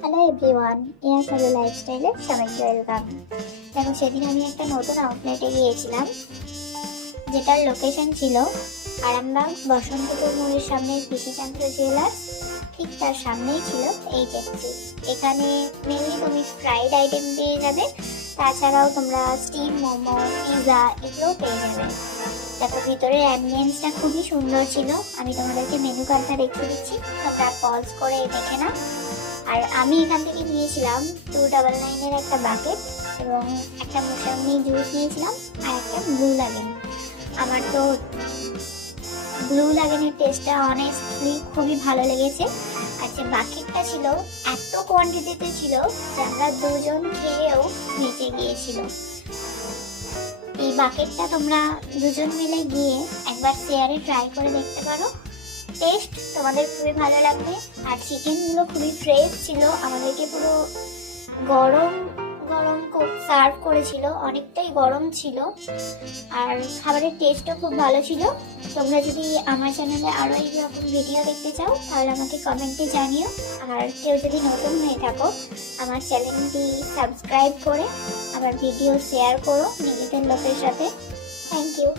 Hello everyone, air follow লাইফস্টাইলে সবাইকে welcome. দেখো, সেদিন আমি একটা নতুন আউটলেটে গিয়েছিলাম, যেটার লোকেশন ছিল আরামবাগ বসন্তপুর মোড়ের সামনে পিসিচন্দ্র জুয়েলার্স। ঠিক তার সামনেই ছিল এই জেপসি। এখানে মেনলি তুমি ফ্রাইড আইটেম পেয়ে যাবে, তাছাড়াও তোমরা স্টিম মোমো, পিৎজা এগুলোও পেয়ে যাবে। দেখো, ভিতরের অ্যাম্বিয়েন্সটা খুবই সুন্দর ছিল। আমি তোমাদেরকে মেনু কার্ডটা দেখিয়ে দিচ্ছি, তোমরা পজ করে দেখে নাও। আর আমি এখান থেকে নিয়েছিলাম 299-এর একটা বাকেট এবং একটা মোসাম্বি জুস নিয়েছিলাম আর একটা ব্লু লাগেন। আমার তো ব্লু লাগেনের টেস্টটা অনেস্টলি খুবই ভালো লেগেছে। আর যে বাকেটটা ছিল এত কোয়ান্টিটিতে ছিল যে আমরা দুজন খেয়েও বেঁচে গিয়েছিল। এই বাকেটটা তোমরা দুজন মিলে গিয়ে একবার শেয়ারে ট্রাই করে দেখতে পারো, টেস্ট তোমাদের খুবই ভালো লাগবে। আর চিকেনগুলো খুবই ফ্রেশ ছিল, আমাদেরকে পুরো গরম গরম সার্ভ করেছিল, অনেকটাই গরম ছিল। আর খাবারের টেস্টও খুব ভালো ছিল। তোমরা যদি আমার চ্যানেলে আরও এইরকম ভিডিও দেখতে চাও তাহলে আমাকে কমেন্টে জানিও। আর কেউ যদি নতুন হয়ে থাকো, আমার চ্যানেলটি সাবস্ক্রাইব করে আমার ভিডিও শেয়ার করো নিজেদের লোকের সাথে। Thank you.